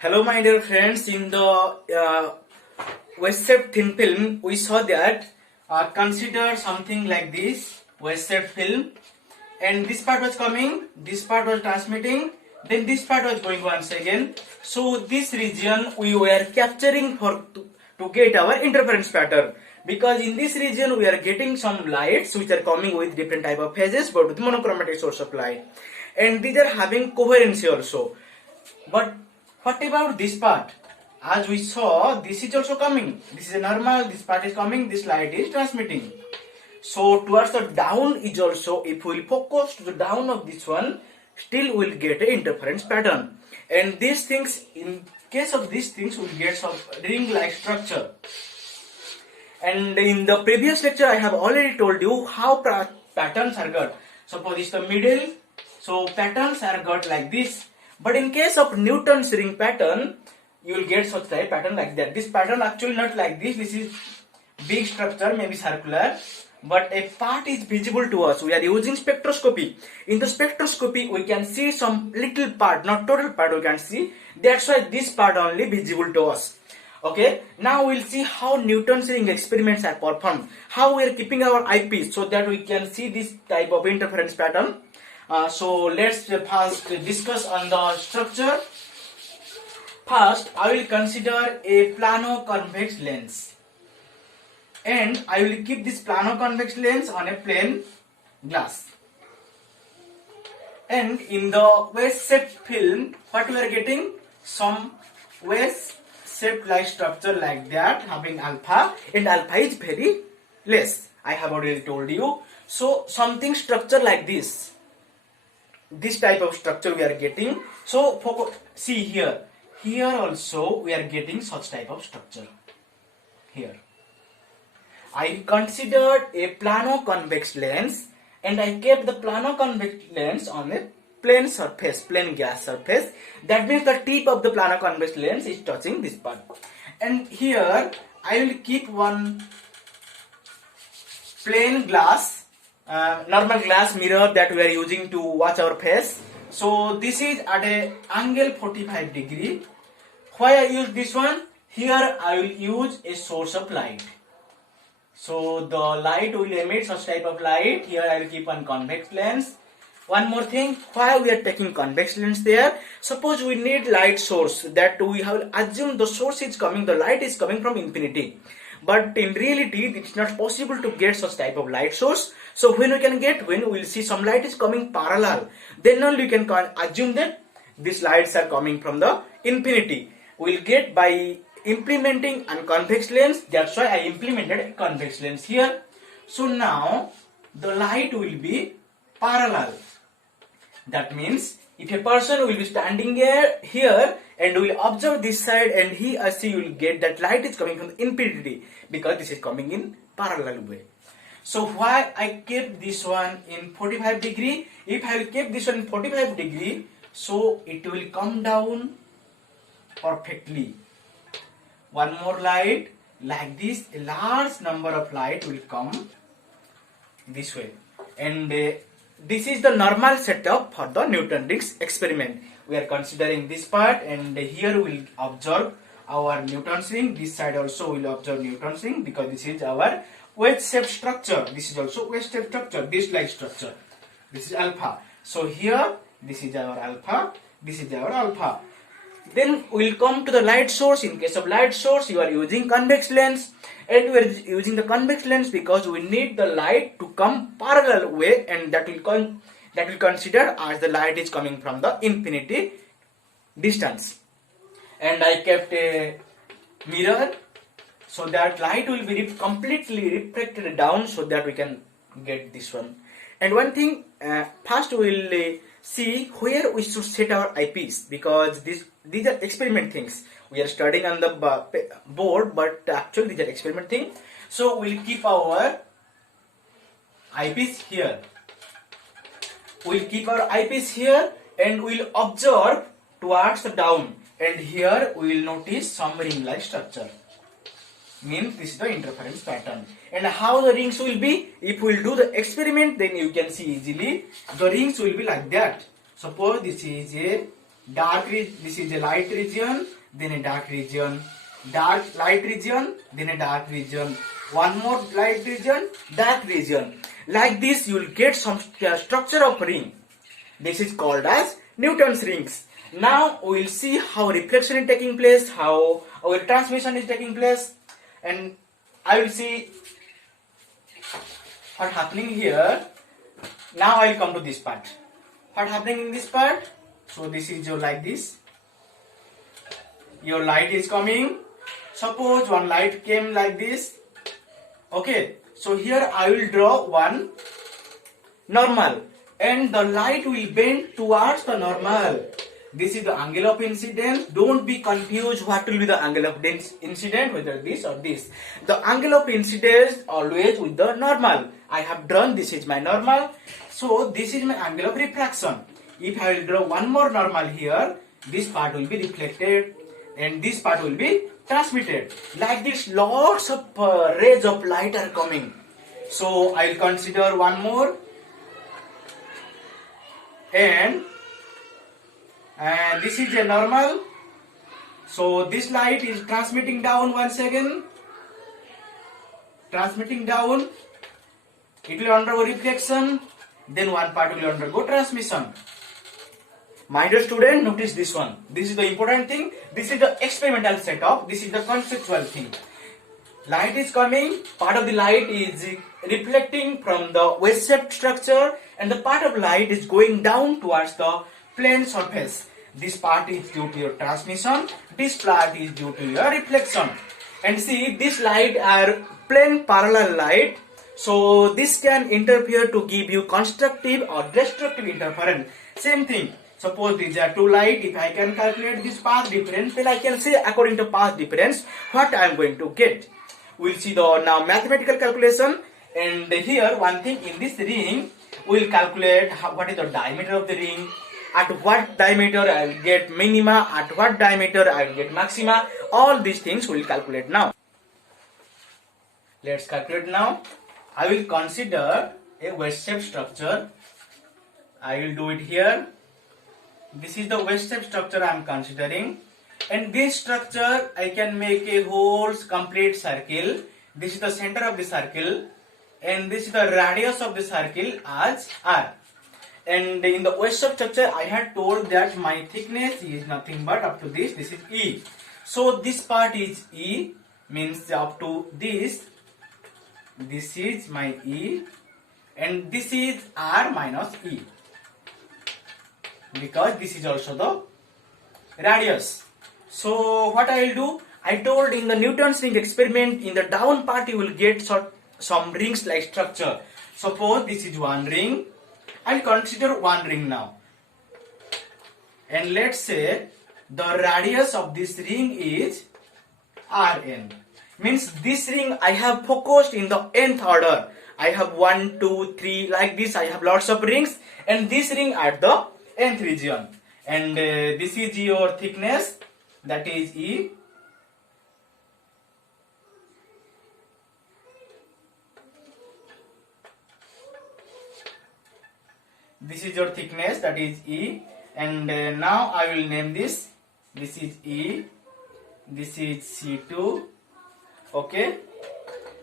Hello, my dear friends. In the wave-shaped thin film, we saw that consider something like this wave-shaped film, and this part was coming, this part was transmitting, then this part was going once again. So this region we were capturing to get our interference pattern, because in this region we are getting some lights which are coming with different type of phases but with monochromatic source of light, and these are having coherency also. But what about this part? As we saw, this is also coming. This is a normal, this part is coming, this light is transmitting. So towards the down is also, if we will focus to the down of this one, still we will get an interference pattern. And these things, in case of these things, we will get some ring-like structure. And in the previous lecture, I have already told you how patterns are got. Suppose this is the middle, so patterns are got like this. But in case of Newton's ring pattern, you will get such type pattern like that. This pattern actually not like this. This is big structure, maybe circular, but a part is visible to us. We are using spectroscopy. In the spectroscopy, we can see some little part, not total part we can see. That's why this part only visible to us. Okay, now we'll see how Newton's ring experiments are performed. How we are keeping our eyepiece so that we can see this type of interference pattern. So let's first discuss on the structure. First, I will consider a plano-convex lens, and I will keep this plano-convex lens on a plane glass. And in the wave-shaped film, what we are getting? Some wave-shaped like structure like that, having alpha, and alpha is very less. I have already told you. So something structure like this. This type of structure we are getting. So see here also we are getting such type of structure. Here I considered a plano-convex lens, and I kept the plano-convex lens on a plane surface, plane gas surface. That means the tip of the plano-convex lens is touching this part. And here I will keep one plain glass, normal glass mirror that we are using to watch our face. So this is at a angle 45 degree. Why I use this one? Here I will use a source of light. So the light will emit such type of light. Here I will keep one convex lens. One more thing, why we are taking convex lens there? Suppose we need light source, that we have assumed the source is coming, the light is coming from infinity. But in reality, it's not possible to get such type of light source. So when we can get, when we will see some light is coming parallel, then only you can assume that these lights are coming from the infinity. We will get by implementing a convex lens. That's why I implemented a convex lens here. So now the light will be parallel. That means if a person will be standing here and will observe this side, and he or she will get that light is coming from the infinity, because this is coming in parallel way. So why I kept this one in 45 degree? If I will keep this one in 45 degree, so it will come down perfectly. One more light like this, a large number of light will come this way, and this is the normal setup for the Newton rings experiment. We are considering this part, and here we will observe our Newton's ring. This side also will observe Newton's ring, because this is our wedge-shaped structure. This is also wedge-shaped structure, this like structure. This is alpha. So here, this is our alpha, this is our alpha. Then we will come to the light source. In case of light source, you are using convex lens, and we are using the convex lens because we need the light to come parallel way, and that will consider as the light is coming from the infinity distance. And I kept a mirror so that light will be completely reflected down, so that we can get this one. And one thing, first we will see where we should set our eyepiece, because these are experiment things. We are studying on the board, but actually these are experiment things. So we'll keep our eyepiece here. We'll keep our eyepiece here, and we'll observe towards the down. And here we will notice some ring-like structure. Means this is the interference pattern. And how the rings will be? If we will do the experiment, then you can see easily the rings will be like that. Suppose this is a this is a light region, then a dark region, dark light region, then a dark region, one more light region, dark region. Like this you will get some structure of ring. This is called as Newton's rings. Now we will see how reflection is taking place, how our transmission is taking place, and I will see what happening here. Now I will come to this part. What happening in this part? So this is your like this. Your light is coming. Suppose one light came like this. Okay. So here I will draw one normal, and the light will bend towards the normal. This is the angle of incidence. Don't be confused what will be the angle of incidence, whether this or this. The angle of incidence always with the normal. I have drawn, this is my normal. So this is my angle of refraction. If I will draw one more normal here, this part will be reflected and this part will be transmitted. Like this, lots of rays of light are coming. So I will consider one more, and this is a normal. So this light is transmitting down once again, transmitting down. It will undergo reflection, then one part will undergo transmission. My dear student, notice this one. This is the important thing. This is the experimental setup. This is the conceptual thing. Light is coming, part of the light is reflecting from the wedge-shaped structure, and the part of light is going down towards the plane surface. This part is due to your transmission, this part is due to your reflection. And see, this light are plane parallel light, so this can interfere to give you constructive or destructive interference. Same thing. Suppose these are two light. If I can calculate this path difference, then I can say according to path difference what I am going to get. We'll see the now mathematical calculation. And here one thing, in this ring we will calculate what is the diameter of the ring, at what diameter I will get minima, at what diameter I will get maxima. All these things we will calculate now. Let's calculate now. I will consider a wedge-shaped structure. I will do it here. This is the wedge-shaped structure I am considering, and this structure I can make a whole complete circle. This is the center of the circle, and this is the radius of the circle as r. And in the wedge-shaped structure I had told that my thickness is nothing but up to this. This is E. So this part is E, means up to this. This is my E, and this is r minus E, because this is also the radius. So what I will do, I told in the Newton's ring experiment, in the down part you will get some rings like structure. Suppose this is one ring. I will consider one ring now, and let's say the radius of this ring is Rn. Means this ring I have focused in the nth order. I have 1, 2, 3 like this. I have lots of rings, and this ring at the nth region, and this is your thickness, that is E. This is your thickness, that is E, and now I will name this. This is E, this is C2, okay,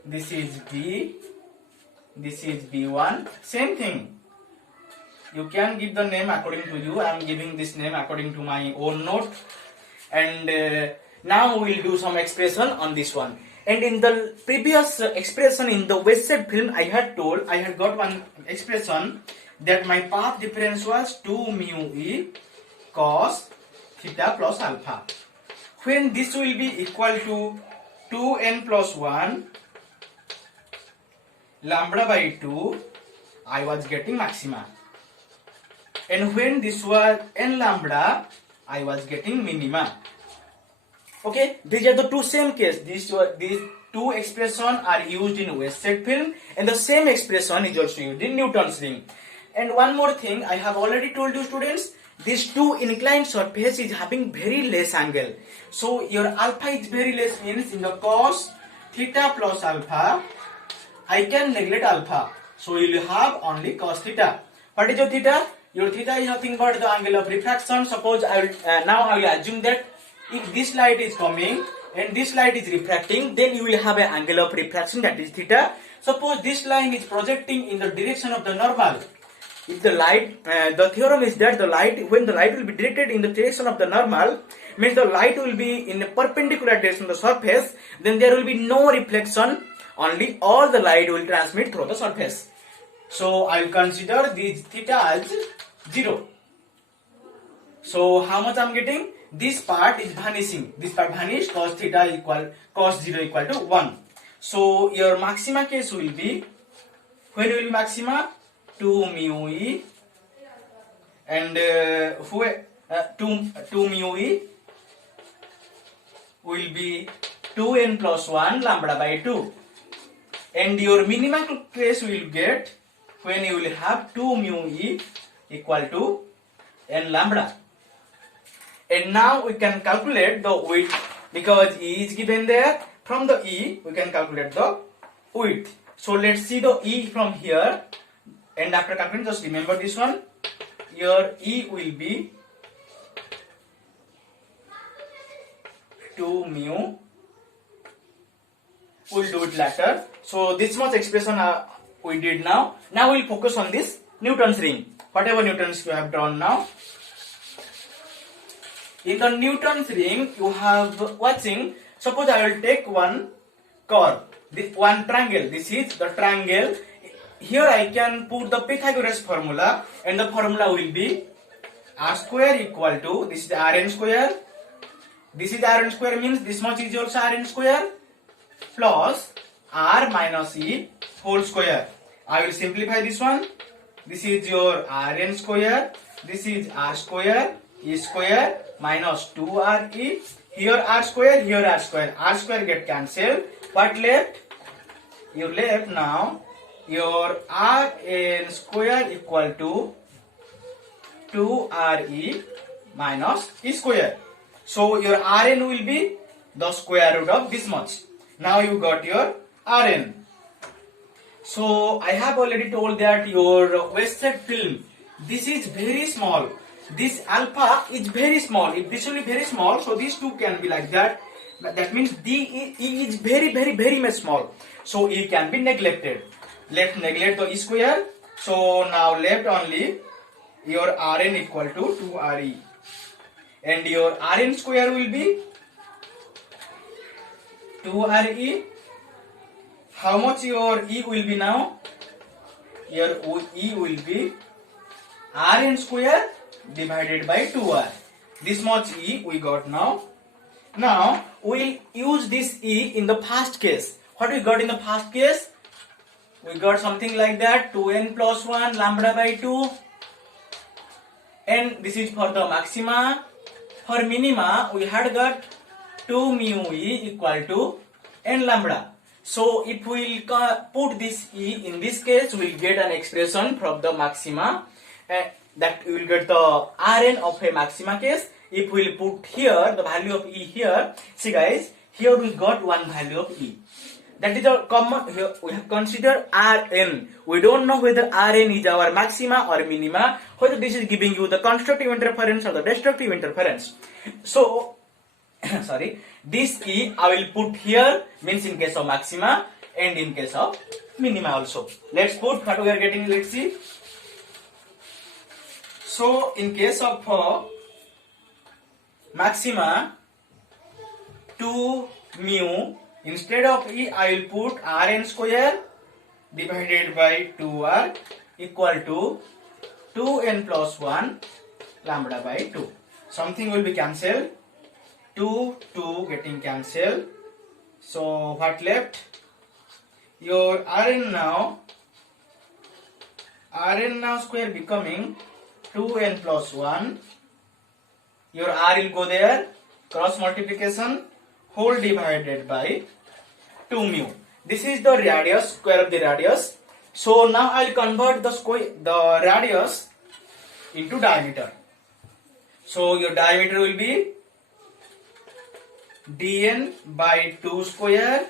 this is B, this is B1. Same thing. You can give the name according to you. I am giving this name according to my own note. And now we will do some expression on this one. And in the previous expression in the wedge-shaped film, I had got one expression that my path difference was 2 mu E cos theta plus alpha. When this will be equal to 2n plus 1 lambda by 2, I was getting maxima. And when this was n lambda, I was getting minima. Okay, these are the two same case. These two expressions are used in wedge-shaped film, and the same expression is also used in Newton's ring. And one more thing, I have already told you students, these two inclined surface is having very less angle. So your alpha is very less, means in the cos theta plus alpha, I can neglect alpha. So you will have only cos theta. What is your theta? Your theta is nothing but the angle of refraction. Suppose now I will assume that if this light is coming and this light is refracting, then you will have an angle of refraction, that is theta. Suppose this line is projecting in the direction of the normal. If the light, the theorem is that when the light will be directed in the direction of the normal, means the light will be in a perpendicular direction to the surface, then there will be no reflection, only all the light will transmit through the surface. So I will consider this theta as 0. So how much I am getting? This part is vanishing. This part vanished, cos 0 equal to 1. So your maxima case will be, when will be maxima? 2 mu e, and 2 mu e will be 2n plus 1 lambda by 2. And your minimum case will get when you will have 2 mu e equal to n lambda. And now we can calculate the width, because E is given there. From the E we can calculate the width. So let's see the E from here, and after calculating, just remember this one. Your E will be 2 mu. We'll do it later. So this much expression we did now. Now we'll focus on this Newton's ring. Whatever Newton's you have drawn now. In the Newton's ring, you have watching. Suppose I will take one curve, this one triangle. This is the triangle. Here I can put the Pythagoras formula, and the formula will be r square equal to, this is rn square. This is rn square, means this much is also rn square, plus r minus e whole square. I will simplify this one. This is your rn square. This is r square, e square minus 2re. Here r square, here r square. R square get cancelled. What left? You left now your rn square equal to 2re minus e square. So your rn will be the square root of this much. Now you got your rn. So I have already told that your wasted film, this is very small. This alpha is very small. If this will be very small, so these two can be like that. That means E is very much small. So E can be neglected. Let's neglect the E square. So now left only your Rn equal to 2Re. And your Rn square will be 2Re. How much your E will be now? Your E will be Rn square divided by 2R. This much E we got now. Now we'll use this E in the first case. What we got in the first case? We got something like that, 2n plus 1 lambda by 2. And this is for the maxima. For minima, we had got 2 mu E equal to n lambda. So if we will put this E in this case, we will get an expression from the maxima. That we will get the Rn of a maxima case. If we will put here the value of E here, see guys, here we got one value of E. That is our common. Here we have considered Rn. We don't know whether Rn is our maxima or minima, whether this is giving you the constructive interference or the destructive interference. So, sorry, this E I will put here, means in case of maxima and in case of minima also. Let's put what we are getting, let's see. So, in case of maxima, 2 mu, instead of E, I will put Rn square divided by 2R equal to 2n plus 1 lambda by 2. Something will be cancelled. 2 getting cancelled. So, what left? Your Rn now square becoming 2n plus 1. Your R will go there. Cross multiplication. Whole divided by 2 mu. This is the radius, square of the radius. So now I will convert the radius into diameter. So your diameter will be dn by 2 square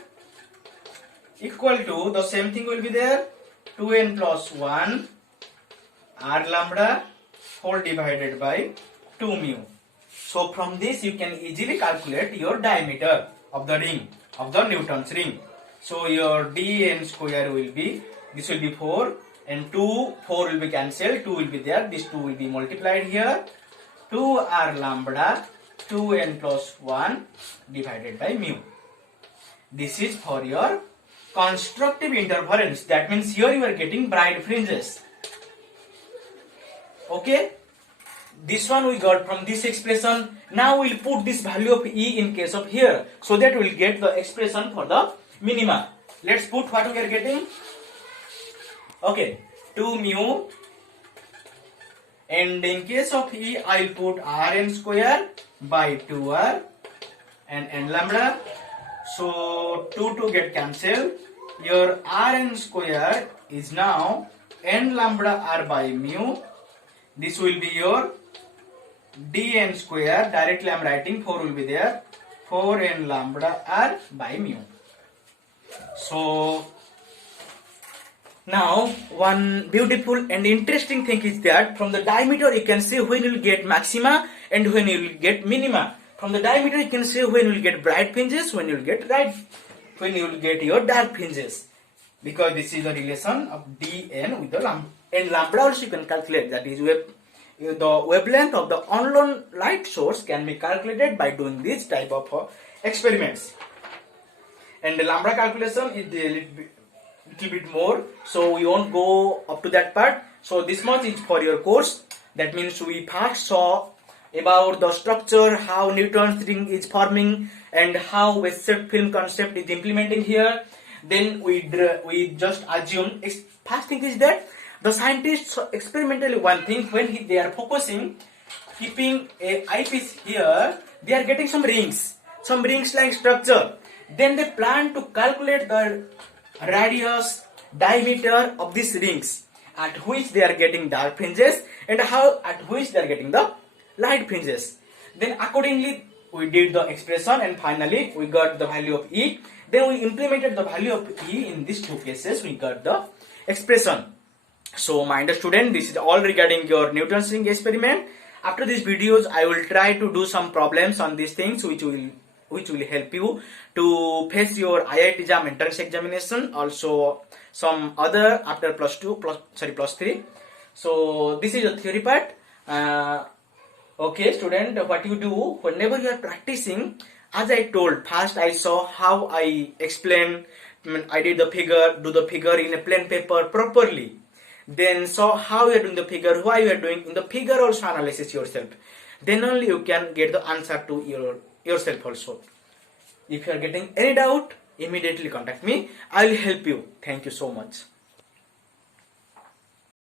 equal to, the same thing will be there, 2n plus 1 r lambda 4 divided by 2 mu. So from this you can easily calculate your diameter of the ring, of the Newton's ring. So your dn square will be, this will be 4 and 4 will be cancelled, 2 will be there, this 2 will be multiplied here. 2 r lambda 2n plus 1 divided by mu. This is for your constructive interference. That means here you are getting bright fringes. Okay. This one we got from this expression. Now we'll put this value of E in case of here, so that we'll get the expression for the minima. Let's put what we are getting. Okay, 2 mu, and in case of E I'll put Rn square by 2r and n lambda. So 2 get cancelled. Your Rn square is now n lambda r by mu. This will be your dn square. Directly I am writing 4 will be there. 4n lambda r by mu. So now one beautiful and interesting thing is that from the diameter you can see when you will get maxima and when you will get minima. From the diameter you can see when you will get bright fringes, when you will get your dark fringes. Because this is the relation of dn with the n lambda also you can calculate. That is the wavelength of the unknown light source can be calculated by doing this type of experiments. And the lambda calculation is a little bit more, so we won't go up to that part. So this much is for your course. That means we first saw about the structure, how Newton's ring is forming and how wave-shaped film concept is implementing here. Then we just assume, first thing is that the scientists experimentally one thing, when they are focusing, keeping a eyepiece here, they are getting some rings like structure. Then they plan to calculate the radius, diameter of these rings, at which they are getting dark fringes and at which they are getting the light fringes. Then accordingly we did the expression and finally we got the value of E. Then we implemented the value of E in these two cases, we got the expression. So my dear student, this is all regarding your Newton's ring experiment. After these videos I will try to do some problems on these things which will help you to face your IIT JAM entrance examination, also some other after plus 3. So this is the theory part. Okay student, what you do whenever you are practicing, as I told, first I saw how I explain, I did the figure, do the figure in a plain paper properly. Then saw how you are doing the figure, why you are doing in the figure also analysis yourself. Then only you can get the answer to yourself also. If you are getting any doubt, immediately contact me. I will help you. Thank you so much.